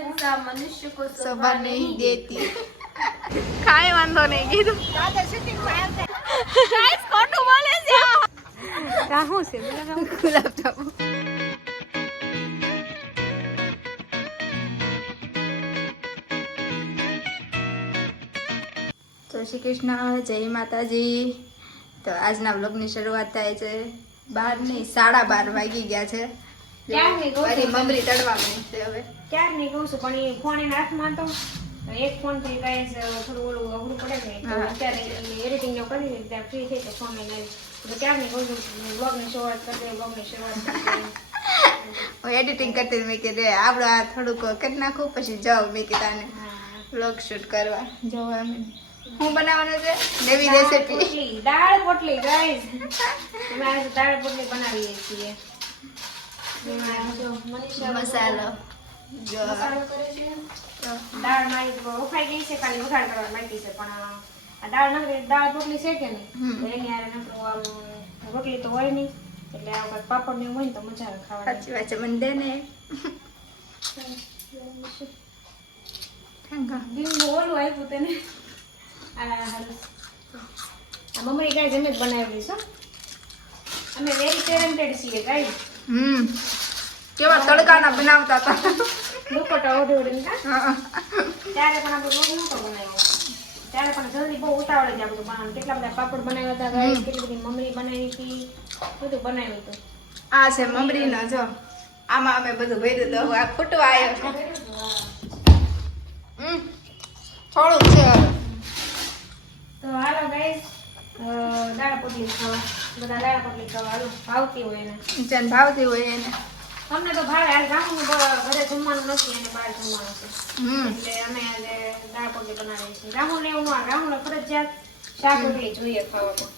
પ્રશંસા નહીં દેતી. કાઈ વાંધો નહીં કીધું. ગાઈસ ખોટું બોલે છે. આ હું છે? ગુલાબ જાંબુ. તો શ્રી કૃષ્ણ જય માતાજી. તો આજના બ્લોગની શરૂઆત થાય છે. બાર નહીં સાડા બાર વાગી ગયા છે. ક્યારની કહું છું. મમરી તળવા માંડશે હવે. ક્યાર નહીં કહું છું? પણ એ ફોન એના હાથમાં તો એક ફોનથી કઈ થોડું ઓલું અઘરું પડે ને અત્યારે એડિટિંગ કરી ત્યાં ફ્રી થઈ તો ફોન એને તો ક્યાર નહીં કહું છું? બ્લોગની શરૂઆત કરી દે બ્લોગ શરૂઆત કરી એડિટિંગ કરતી મેં કીધું આપડે આપણે આ થોડુંક કરી નાખું પછી જાઉં મેં કીધાને હા. શૂટ કરવા. જવા હું બનાવવાનું છે? નવી દાળ રેસીપી દાળ પોટલી ગાઈસ અમે આજે દાળ પોટલી બનાવીએ છીએ. મસાલો. દાળ મારી તો ઉફાઈ ગઈ છે ખાલી વઘાર કરવા બાકી છે પણ આ દાળ નકરી દાળ પોટલી છે કે નહીં? એની હારે નકરું રોટલી તો હોય નહીં એટલે આ વખત પાપડ ને હોય ને તો મજા આવે ખાવાની. સાચી વાત છે મને દે ને. લીંબુ ઓલું આપ્યું તેને. આ મમરી ગાય જમે જ બનાવેલી છે. અમે વેરી ટેલેન્ટેડ છીએ ગાય હમ. કેવા તડકાના બનાવતા હતા. દુપટ્ટા ઓઢી ઓઢીને ત્યારે પણ આપણે બહુ નહોતો બનાવ્યો. ત્યારે પણ જલ્દી બહુ ઉતાવળે જ આપણું બધું કેટલા બધા પાપડ બનાવ્યા હતા કેટલી બધી મમરી બનાવી હતી. બધું બનાવ્યું હતું. આ છે મમરીનો જો. આમાં અમે બધું ભર્યું હતું. આ ખૂટવા આવ્યો. થોડુંક છે. દાળ ખાવા બધા દાળ પોટલી ખાવા હાલો ભાવતી હોય એને જેને ભાવતી હોય એને. અમને તો ભાવે આજ રાહુલ ઘરે જમવાનું નથી અને બહાર જમવાનું છે. એટલે અમે આજે દાળ પોટલી બનાવીએ છીએ. રાહુલ એવું ન રાહુલ ફરજિયાત શાક રોટલી જોઈએ ખાવામાં.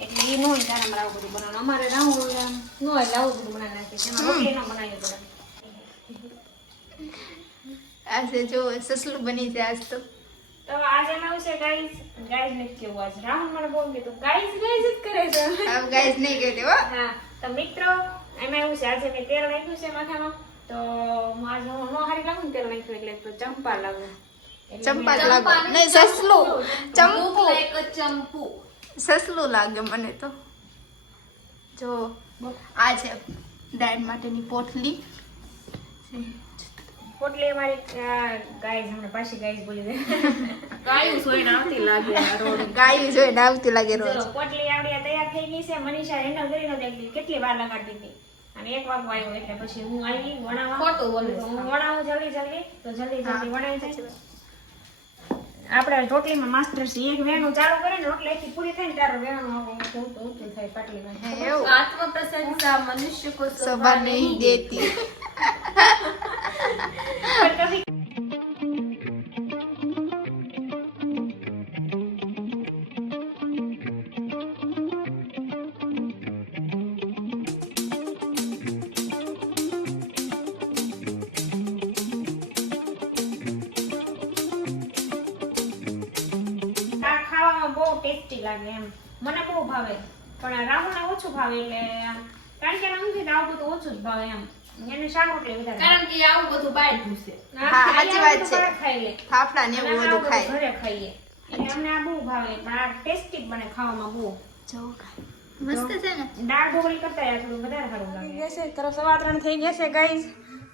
એટલે એ ન ત્યારે અમારે આવું બધું બનાવવાનું. અમારે રાહુલ નો એટલે આવું બધું બનાવી નાખીએ છીએ. એમાં રોટલી ન બનાવી પડે. આજે જો સસલું બની છે આજ તો. તો આજે એવું છે ગાઈઝ નથી કેવું આજ રાહુલ મને બહુ કીધું ગાઈઝ ગાઈઝ જ કરે છે. ગાઈસ નહીં કહેતી હો. હા તો મિત્રો એમાં એવું છે આજે મેં તેલ નાખ્યું છે માથામાં. તો આજે હું ન હારી લાગુ ને તેલ નાખ્યું એટલે તો ચંપા લાગુ. ચંપા નહીં સસલું. ચંપુ. એક ચંપુ. સસલું લાગે મને તો. જો આ છે ડાયટ માટેની પોટલી. પોટલી અમારી ગાઈઝ હમણાં પાછી ગાઈઝ બોલી દે. ગાયું જોઈને આવતી લાગે રોજ ગાયું જોઈને આવતી લાગે રોજ. પોટલી આવડી તૈયાર થઈ ગઈ છે મનીષા એનો કરીને દેખલી કેટલી વાર લગાડતી હતી. અને એક વાગો આવ્યો એટલે પછી હું આવી વણાવા. ખોટું હું વણાવું જલ્દી જલ્દી તો જલ્દી જલ્દી વણાઈ જાય. આપણે રોટલીમાં માસ્ટર છે એક વેણું ચાલુ કરે ને રોટલી થી પૂરી થાય ને ત્યારે વેણું ઊંચું થાય પાટલીમાં. આત્મપ્રશંસા મનુષ્ય કો શોભા નહીં દેતી. ટેસ્ટી લાગે એમ. મને બહુ ભાવે. પણ રાહુલને ઓછું ભાવે એટલે કારણ કે ઊંઘી તો બધું ઓછું જ ભાવે એમ. એને શાક રોટલી વધારે કારણ કે આવું બધું બહાર ભૂસે હા, સાચી વાત છે. બહાર ખાઈ લે ફાફડા ને એવું બધું ખાય ઘરે ખાઈએ. એટલે અમને આ બહુ ભાવે પણ આ ટેસ્ટી બને ખાવામાં બહુ. જો મસ્ત છે ને? દાળ ઢોકળી કરતા થોડું વધારે સારું લાગે. છે તરફ સવા ત્રણ થઈ ગયા છે ગાઈઝ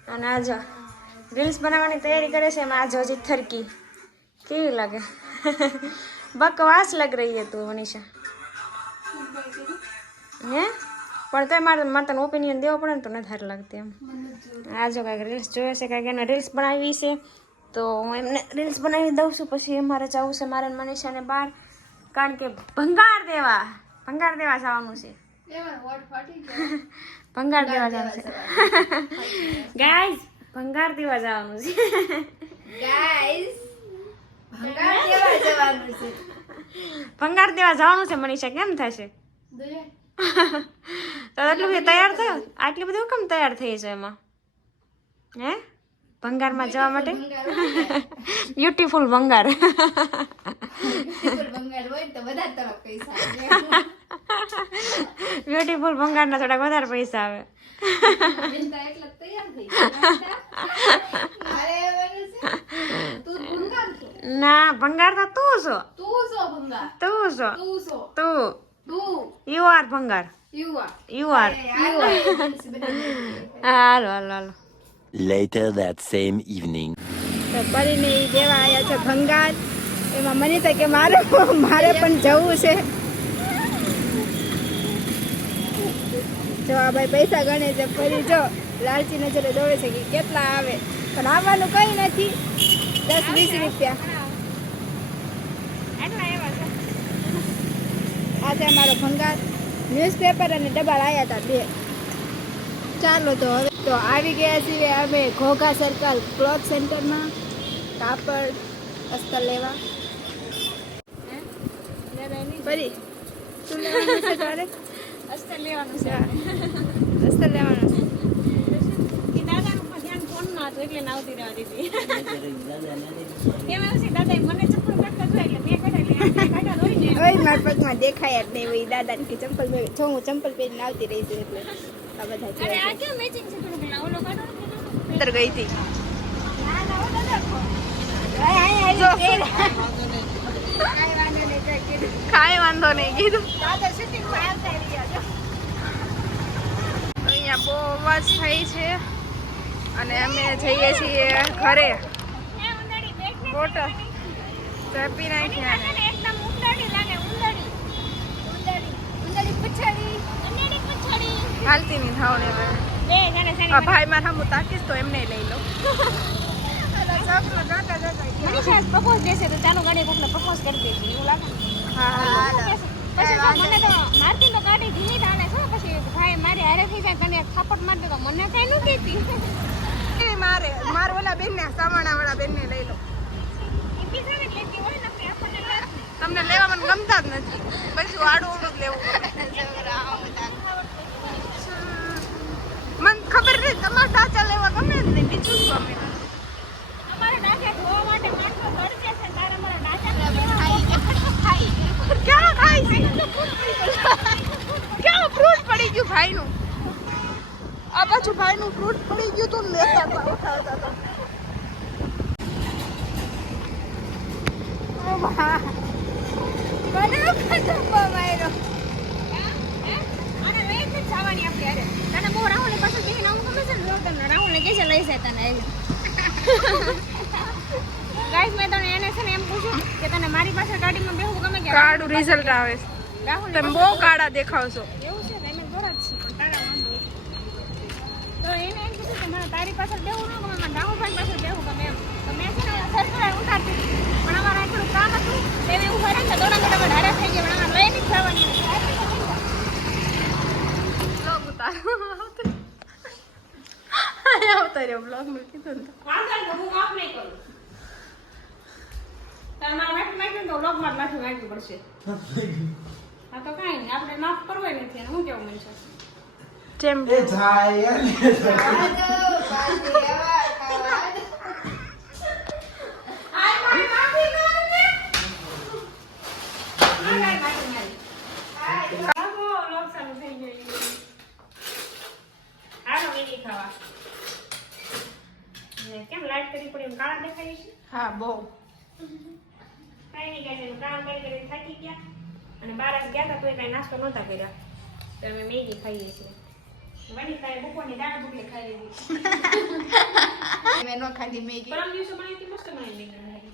અને આજ રીલ્સ બનાવવાની તૈયારી કરે છે એમાં આજ હજી થરકી કેવી લાગે? બકવાસ લગ રહી है તું મનીષા. હે? પણ તોય મારે મારે તને ઓપિનિયન દેવો પડે ને તો નથી સારી લાગતી એમ. આ જો કાંઈક રીલ્સ જોયે છે કાંઈક એને રીલ્સ બનાવી છે તો હું એમને રીલ્સ બનાવી દઉં છું પછી અમારે જવું છે મારે મનીષાને બહાર. કારણ કે ભંગાર દેવા ભંગાર દેવા જવાનું છે. ભંગાર દેવા જવાનું છે. ગાઈઝ ભંગાર દેવા જવાનું છે. ગાઈઝ ભંગાર દેવા જવાનું છે. ભંગાર દેવા જવાનું છે મનીષા કેમ થશે? તો એટલું બધું તૈયાર થયો? આટલું બધું કેમ તૈયાર થઈ છે એમાં? હે? ભંગારમાં જવા માટે? બ્યુટીફુલ ભંગાર. બ્યુટીફુલ ભંગારના થોડાક વધારે પૈસા આવે. ના ભંગાર તો તું છો. તું છો. તું છો. તું. યુ આર ભંગાર યુવા યુ આર હાલો હાલો હાલો. Later that same evening. તો પરીને ઈ દેવા આવ્યા છે ભંગાર. એમાં મને તો કે મારે મારે પણ જવું છે. જો આ ભાઈ પૈસા ગણે છે. પરી જો લાલચી નજરે દોડે છે કે કેટલા આવે. પણ આવવાનું કઈ નથી. દસ વીસ રૂપિયા એટલા એવા છે આ છે અમારો ભંગાર ન્યૂઝપેપર અને ડબ્બા લાયા હતા બે. ચાલો તો હવે તો આવી ગયા છીએ અમે ઘોઘા સર્કલ ક્લોથ સેન્ટરમાં કાપડ અસ્તર લેવા. ફરી. શું લેવાનું છે તારે? અસ્તર લેવાનું છે. અસ્તર લેવાનું છે એ દાદાનું પણ ધ્યાન ફોનમાં હતું. એટલે નાવતી રહેવા દીધી એમ એવું છે દાદાએ મને ચપ્પલ કાઢતા જોયા એટલે મેં એટલે ને મારા પગમાં દેખાય જ નહીં હોય દાદાને કે ચંપલ જો હું ચંપલ પહેરીને આવતી રહી છું એટલે આ બધા અરે આ કેમ મેચિંગ છે થોડુંક એટલે ઓલો કાઢો અંદર ગઈ હતી. કાંઈ વાંધો નહીં કીધું. અહીંયા બહુ અવાજ થઈ છે. અને અમે જઈએ છીએ ઘરે. બોટલ ચપી નાખ્યા હાલતી નહીં થાવ ને ભાઈ મારા હું તાકીશ તો એમને લઈ લો મનીષા પ્રપોઝ દેશે તો ચાલો ગાડી કોકને પ્રપોઝ કરી દેજે એવું લાગે હા. પછી મને તો મારતી તો ગાડી ધીમી તાણે છે પછી ભાઈ મારી હારે થઈ જાય તને એક થાપટ મારી દે તો મને કઈ ન દેતી મારે માર ઓલા બેન ને સામાણા વાળા બેન ને લઈ લો. તમને લેવા મને ગમતા જ નથી. પછી આડું ઓડું જ લેવું મને ખબર નથી તમારે સાચા લેવા ગમે જ નહીં બીજું શું ગમે અમારે ડાચા ધોવા માટે માણસો ગરજે છે તારે મારા ડાચા ક્યાં ખાય છે ક્યાં ફ્રૂટ પડી ગયું ભાઈનું આ પાછું ભાઈનું ફ્રૂટ પડી ગયું તું લેતા હતા ઉઠાવતા હતા ઓ વાહ. મને ધબ્બા માર્યો. અને લઈ જ જવાની આપણી હારે. તને બહુ રાહુલની પાસે બેસીને આવું ગમે છે ને? જો તને રાહુલને કહે છે લઈ જાય તને એવી. Guys, મેં તને એને છે ને એમ પૂછ્યું કે તને મારી પાસે ગાડીમાં બેસવું ગમે હતા કાળું રિઝલ્ટ આવે તમે બહુ કાળા દેખાવશો. તારી પાછળ બેવું ન ગમે મને રાહુલભાઈ પાછળ બેવું ગમે એમ તો મેં છે ને સરસરા ઉતારતી. પણ અમારે આ કામ હતું તેને ઊભા રહ્યા છે દોડા દોડા ઢારા થઈ ગયા પણ અમારે લઈને જ જવાની આયા ઉતાર્યો બ્લોગ મેં કીધું ને કરું. જેમ આય મારી કેમ લાઈટ કરી પડી એમ કાળા દેખાય છે હા, બહુ. કાંઈ નહીં નહીં કામ કરી થાકી ગયા અને બાર ગયા હતા તોય કાંઈ નાસ્તો નહોતા કર્યા. તો અમે મેગી ખાઈએ છીએ. વનિતાએ બપોરની દાળ ઢોકળી ખાઈ લીધી મેં નો ખાધી મેગી પરમ દિવસે બનાવી હતી મસ્ત બનાવી મેગી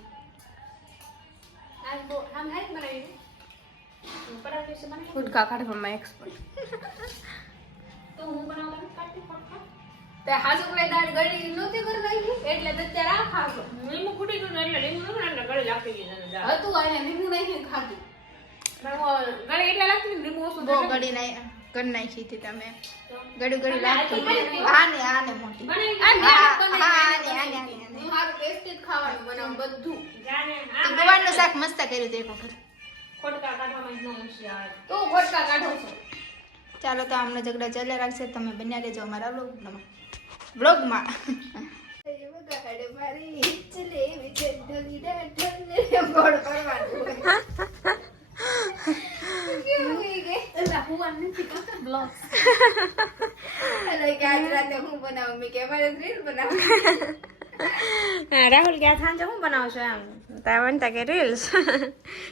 આજ બહુ આમ હાઈ બનાવી પરમ દિવસે બનાવી ફૂટકા કાઢવામાં એક્સપર્ટ તો હું બનાવતા નથી કાઢતી ફટફટ તે હાસુકલે દાળ ગળી નહોતી કરી નાખી એટલે તો અત્યારે આ ખાશો લીંબુ ફૂટી ગયું ને એટલે લીંબુ નતું ને એટલે ગળે લાગતી ગઈ તને. હતું આને લીંબુ નાખીને ખાધું. ગળે એટલે લાગતી ને લીંબુ ઓછું ગળી નાઈ કરી નાખી હતી તમે. ગળી ગળી લાગતી આને આને મોટી. બનાવી આ દીધી. મેં હા, બનાવી હા, આને, આને આને, આને, હું હારું ટેસ્ટી જ ખાવાનું બનાવું બધું. જાને તો ગવારનું શાક મસ્ત કર્યું હતું એક વખત. ચાલો તો આમનો ઝઘડા ચાલ્યા રાખશે. તમે બન્યા લેજો અમારા બ્લોગમાં બ્લોગમાં એટલે હું હા, રાહુલ કે સાંજે શું બનાવશો એમ. તા ત્યાં કે રીલ્સ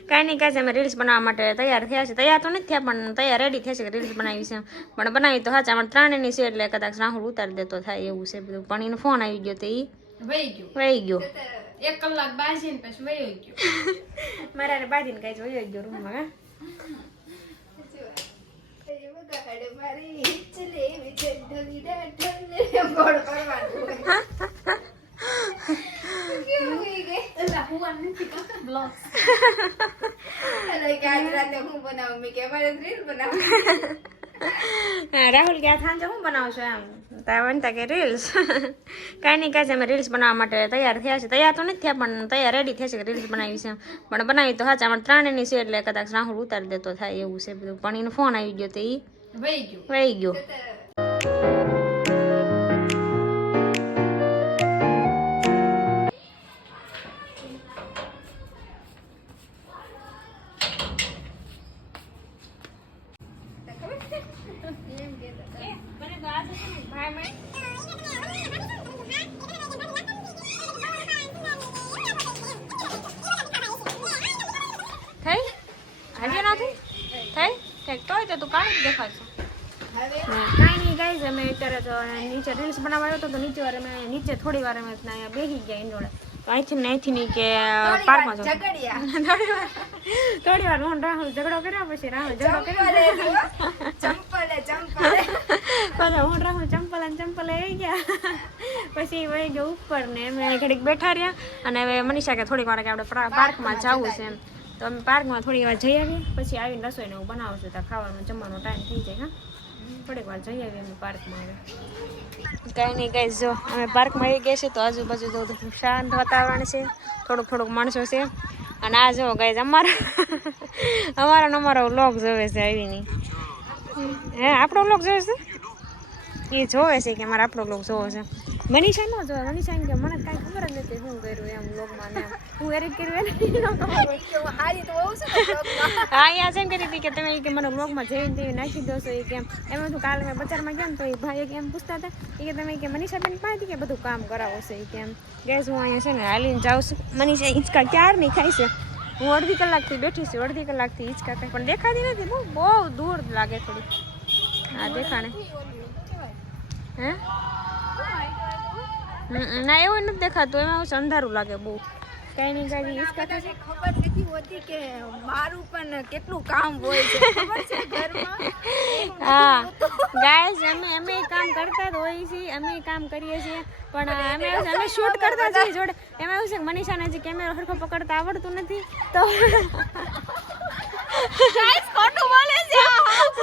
કાંઈ નહીં કાંઈ અમે રીલ્સ બનાવવા માટે તૈયાર થયા છે. તૈયાર તો નથી થયા પણ તૈયાર રેડી થયા છે કે રીલ્સ બનાવી છે. પણ બનાવી તો સાચા અમારે ત્રણેયની છે એટલે કદાચ રાહુલ ઉતારી દેતો થાય એવું છે બધું. પણ એનો ફોન આવી ગયો તો એ વહી ગયો. વહી ગયો. એક કલાક બાજી ને પછી વયો ગયો. મારા બાજીને કઈ વહી ગયો રૂમમાં હું બનાવું? મેં કે મારે રીલ હા, રાહુલ કે સાંજે હું બનાવશો એમ? તા બનતા કે રીલ્સ. કાંઈ નહીં કાંઈ અમે રીલ્સ બનાવવા માટે તૈયાર થયા છે. તૈયાર તો નથી થયા પણ તૈયાર રેડી થયા છે કે રીલ્સ બનાવી છે. પણ બનાવી તો સાચા પણ ત્રણેયની છે એટલે કદાચ રાહુલ ઉતારી દેતો થાય એવું છે બધું. પણ એનો ફોન આવી ગયો તો એ વહી ગયો. વહી ગયો. થઈ ઠીક તોય તો તું કાંઈ જ દેખાડશે. કાંઈ નહીં ગાઈઝ અમે અત્યારે તો નીચે રીલ્સ બનાવવા આવ્યો હતો તો નીચે વાર અમે નીચે થોડી વાર અમે અહીંયા બેસી ગયા ઇન્ડોળે તો અહીંથી ને અહીંથી નહીં કે પાર્કમાં જવું. થોડી વાર થોડી વાર હું રાહુલ ઝઘડો કર્યો પછી રાહુલ ઝઘડો કર્યો. પાછા હું. રાહુલ ચંપલ અને ચંપલ આવી ગયા. પછી વહી ગયો ઉપર ને અમે ઘડીક બેઠા રહ્યા. અને હવે મનીષા કે થોડીક વાર કે આપણે પાર્કમાં જવું છે એમ. તો અમે પાર્કમાં થોડી વાર જઈ આવીએ, પછી આવીને રસોઈને હું બનાવું છું ખાવાનું જમવાનો ટાઈમ થઈ જાય, હા? થોડીક વાર જઈ આવીએ અમે પાર્કમાં હવે. કાંઈ નહીં કાંઈ જો, અમે પાર્કમાં આવી ગયા છીએ તો આજુબાજુ તો શાંત વાતાવરણ છે. થોડુંક થોડુંક માણસો છે. અને આ જો ગાય અમારો અમારો ને અમારો લોક જોવે છે આવીની. હે, આપણો લોક જોવે છે? એ જોવે છે કે મારે આપણો લોક જોવો છે. મનીષા ન જોવે. મનીષા કે, મને કાંઈ ખબર જ નથી શું કર્યું એમ લોકમાં ને એમ. અહીંયા જેમ કરી હતી કે તમે કે મને વ્લોગમાં જઈને તે નાખી દો છો એ કેમ એમ હતું કાલે મેં બજારમાં ગયા તો એ ભાઈ એક એમ પૂછતા હતા એ કે તમે કે મનીષા બેન પાસેથી કે બધું કામ કરાવો છો એ કેમ ગેસ હું અહીંયા છે ને હાલીને જાઉં છું મનીષા ઇંચકા ક્યાર નહીં ખાય છે હું અડધી કલાકથી બેઠી છું અડધી કલાકથી ઇંચકા ખાય પણ દેખાતી નથી બહુ બહુ દૂર લાગે થોડી હા દેખાણે હે ના એવું નથી દેખાતું એમાં અંધારું લાગે બહુ કઈ નહીં કઈ ખાય ખબર નથી હોતી કે મારું પણ કેટલું કામ હોય છે. ખબર છે ઘરમાં? હા. ગાઈસ અમે અમે કામ કરતા જ હોઈએ છીએ અમે કામ કરીએ છીએ. પણ અમે અમે શૂટ કરતા છીએ જોડે. એમાં એવું છે કે મનીષાને જે કેમેરો સરખો પકડતા આવડતું નથી. તો ખોટું બોલે છે.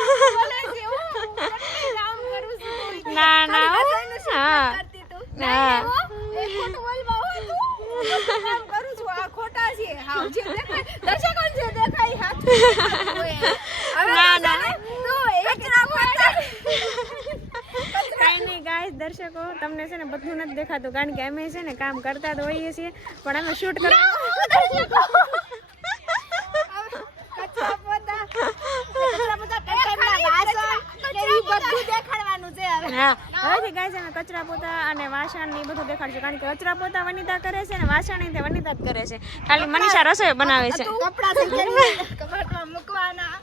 બોલે છે હું કેટલું કામ કરું છું ના ના હો. હા કરતી તું હા એ ખોટું બોલવા હોય તું હું કેટલું કામ કરું છું આ ખોટા છે હા જે દેખાય દર્શકો જે દેખાય હાથ હવે ના, ના. કઈ નહીં ગાઈસ દર્શકો તમને છે ને બધું નથી દેખાતું કારણ કે અમે છે ને કામ કરતા તો હોઈએ છીએ પણ અમે શૂટ કરવા કચરા પોતા કચરા પોતા કચરાના વાસણ કે ઈ બધું દેખાડવાનું છે હવે હા હવેથી ગાઈસ અમે કચરા પોતા અને વાસણ દેખાડશું કારણ કે કચરા પોતા વનિતા કરે છે ને વાસણ તે વનિતા જ કરે છે. ખાલી મનીષા રસોઈ બનાવે છે. કપડા મૂકવાના.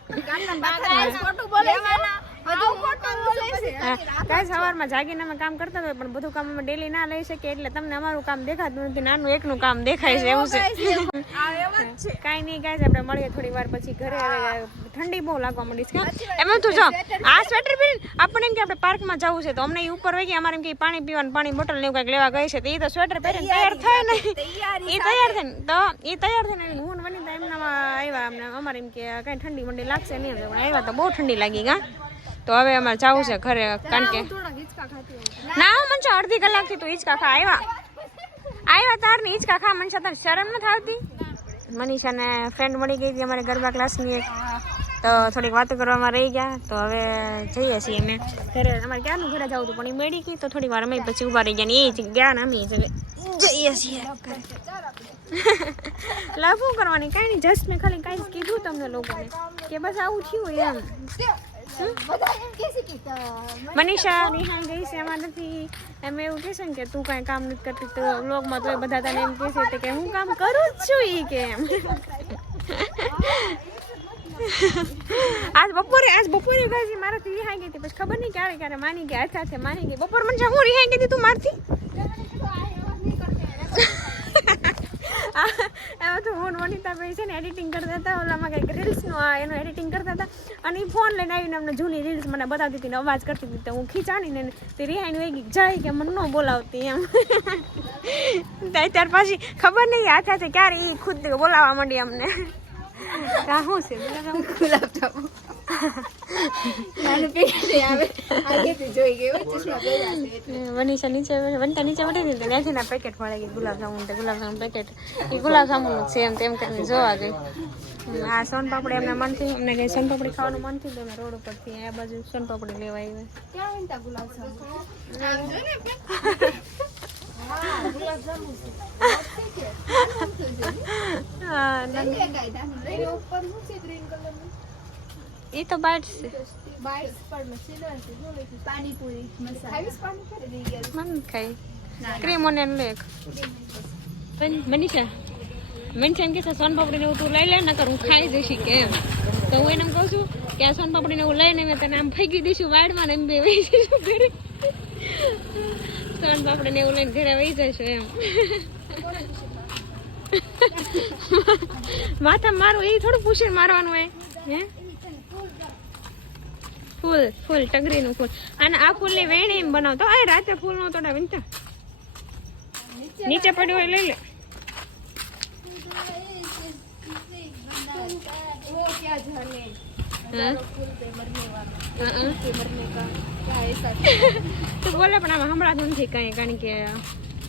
કાંઈ સવારમાં જાગીને અમે કામ કરતા હોય પણ બધું કામ અમે ડેલી ના લઈ શકીએ એટલે તમને અમારું કામ દેખાતું નથી નાનું એકનું કામ દેખાય છે એવું છે. કાંઈ નહીં ગાઈસ આપણે મળીએ થોડી વાર પછી ઘરે ઠંડી બહુ લાગવા મળી છે એમ તું જો આ સ્વેટર પહેરીને આપણને એમ કે આપણે પાર્કમાં જવું છે તો અમને ઉપર વહી ગયા અમારે એમ કે પાણી પીવાનું પાણી બોટલ ને એવું કંઈક લેવા ગઈ છે તો એ તો સ્વેટર પહેરીને તૈયાર થાય ને. એ તૈયાર થઈને તો એ તૈયાર થઈને હું વનિતા એમનામાં આવ્યા અમને અમારે એમ કે કાંઈ ઠંડી મંડી લાગશે નહીં આવ્યા તો બહુ ઠંડી લાગી ગા. તો હવે અમારે જવું છે ઘરે કારણ કે ના મનસા અડધી કલાકથી તું હિંચકા ખા આવ્યા આવ્યા તારની હિંચકા ખા મનસા તાર શરમ નથી આવતી? મનીષાને ફ્રેન્ડ મળી ગઈ હતી અમારે ગરબા ક્લાસની એક. તો થોડીક વાતો કરવામાં રહી ગયા. તો હવે જઈએ છીએ અમે ઘરે. અમારે ક્યાંનું ઘરે જવું હતું પણ એ મેળી ગઈ તો થોડી વાર અમે પછી ઊભા રહી ગયા ને એ જ ગયા ને અમે જઈએ છીએ લાભું કરવાની? કાંઈ નહીં જસ્ટ મેં ખાલી કાંઈ કીધું તમને લોકોને કે બસ આવું થયું એમ. મનીષા નિહાન ગઈ છે એમાં નથી. એમ એવું કહેશે ને કે તું કાંઈ કામ નથી કરતી તો વ્લોગમાં તો બધા તને એમ કહે છે કે હું કામ કરું જ છું ઈ કે એમ. આજ બપોરે આજ બપોરે ગઈ મારાથી રિહાઈ ગઈ હતી. પછી ખબર નહીં ક્યારે ક્યારે માની ગઈ હાથે હાથે માની ગઈ. બપોર મને હું રિહાઈ ગઈ હતી તું મારથી? એમાં તો હું ને વનિતા ભાઈ છે ને એડિટિંગ કરતા હતા, ઓલામાં કંઈક રીલ્સનું એનું એડિટિંગ કરતા હતા. અને એ ફોન લઈને આવીને અમને જૂની રીલ્સ મને બતાવતી હતી ને અવાજ કરતી હતી. તો હું ખીચાણીને તે રિહાઈને વહી ગઈ, જાય કે મને ન બોલાવતી એમ. ત્યાં ત્યાર પછી ખબર નહીં હાથે ક્યારે એ ખુદ બોલાવવા માંડી અમને. શું છે ગુલાબ જાંબુ. નાનું પેકેટ આવે. આગેથી જોઈ ગઈ ચશ્મા પહેર્યા છે વનીશા નીચે વનતા નીચે વટી ને ત્યાંથી ના પેકેટ મળે ગઈ ગુલાબ જામુન તે ગુલાબ જામુન પેકેટ. એ ગુલાબ જામુન છે એમ તેમ કરીને જોવા ગઈ. આ સોન પાપડી એમને મનથી અમને કઈ સોન પાપડી ખાવાનું મન થયું તો અમે રોડ ઉપરથી આ બાજુ સોન પાપડી લેવા આવ્યા. એ તો બાઈટ છે. મન ખાઈ. Cream onion Lay's. Manisha. Manisha એમ કે સોન પાપડી ને એવું તું લઈ લે નકર હું ખાઈ જઈશ કેમ તો હું એને કહું છું કે આ સોન પાપડી ને એવું લઈને મેં તને આમ ફેંકી દઈશું વાડમાં ને એમ બે વહી જઈશું ઘરે. સોન પાપડ ને એવું લઈને ઘરે વહી જઈશું એમ. માથા મારું, એ થોડું પૂછીને મારવાનું હોય. હે? ફૂલ ફૂલ, ટગરીનું ફૂલ. અને આ ફૂલની વેણી એમ બનાવતો. આ રાતે ફૂલ નો તોડા વિનતા. નીચે પડ્યું હોય, લઈ લે. वो તું બોલે પણ આમાં હમણાં જ નથી કંઈ કારણ કે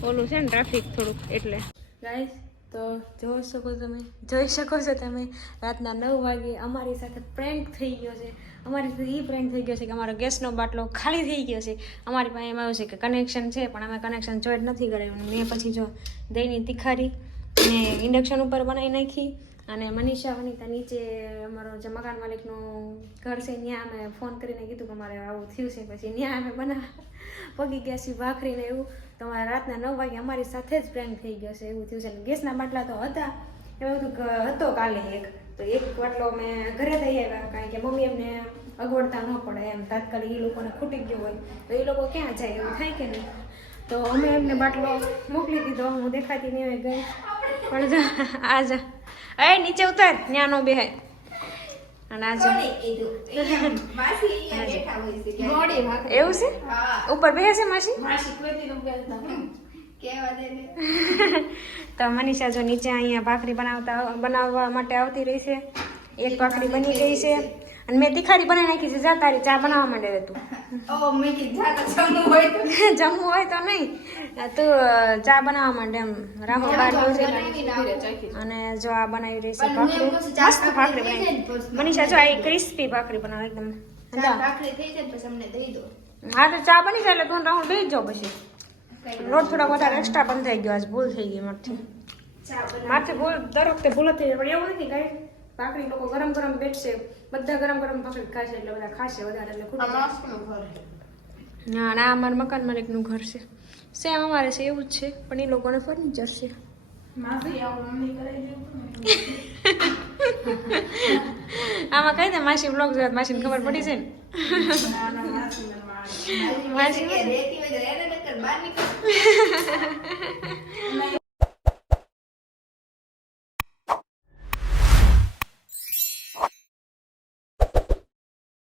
ઓલું છે ને ટ્રાફિક થોડુંક એટલે. ગાઈસ તો જોઈ શકો તમે જોઈ શકો છો તમે રાતના નવ વાગે અમારી સાથે પ્રેન્ક થઈ ગયો છે. અમારી સાથે એ પ્રેન્ક થઈ ગયો છે કે અમારો ગેસનો બાટલો ખાલી થઈ ગયો છે. અમારી પાસે એમ આવ્યું છે કે કનેક્શન છે પણ અમે કનેક્શન જોઈટ નથી કરાવ્યું મેં પછી જો દહીંની તિખારી અને ઇન્ડક્શન ઉપર બનાવી નાખી. અને મનીષા વનિતા નીચે અમારો જે મકાન માલિકનું ઘર છે, ત્યાં અમે ફોન કરીને કીધું કે અમારે આવું થયું છે. પછી ત્યાં અમે બના પગી ગયા છીએ ભાખરીને એવું. તો અમારે રાતના નવ વાગે અમારી સાથે જ પ્રેમ થઈ ગયો છે, એવું થયું છે. ગેસના બાટલા તો હતા. એવું બધું હતો કાલે એક. તો એક બાટલો અમે ઘરે થઈ આવ્યા, કારણ કે મમ્મી એમને અગવડતા ન પડે એમ. તાત્કાલિક એ લોકોને ખૂટી ગયો હોય. તો એ લોકો ક્યાં જાય, એવું થાય કે નહીં? તો અમે એમને બાટલો મોકલી દીધો. હું દેખાતી નહીં ગઈ. પણ જા, આ જા. એ નીચે ઉતાર. ત્યાં નો બેહાય. અને આજે એવું છે? ઉપર બેહે છે માસી? તો મનીષા જો નીચે અહીંયા ભાખરી બનાવતા બનાવવા માટે આવતી રહી છે. એક ભાખરી બની ગઈ છે. અને મેં તિખારી બનાવી નાખી છે જા તારી ચા બનાવવા માંડે તું. જમવું હોય તો. જમવું હોય તો નહીં. તું ચા બનાવવા માંડે એમ. બનાવીને આવે. અને જો આ બનાવી રહી છે ભાખરી. મસ્ત ભાખરી બનાવી. મનીષા જો આ ક્રિસ્પી ભાખરી બનાવે એકદમ હા તો ચા બની જાય એટલે તું રાહુલ બેસી જાઓ પછી. લોટ થોડા વધારે એક્સ્ટ્રા બંધ થઈ ગયો આજ ભૂલ થઈ ગઈ મારથી. મારથી માથે ભૂલ દર વખતે ભૂલ થઈ જાય પણ એવું નથી કાંઈ ભાખરી લોકો ગરમ ગરમ બેઠશે બધા ગરમ ગરમ ભાખરી ખાશે એટલે બધા ખાશે વધારે એટલે ખૂટી ના ના અમારા મકાન માલિકનું ઘર છે. સેમ અમારે છે એવું જ છે પણ એ લોકોને ફર્નિચર છે. આમાં કઈ દે માસી બ્લોગ જોયા માસીને ખબર પડી છે ને? માસી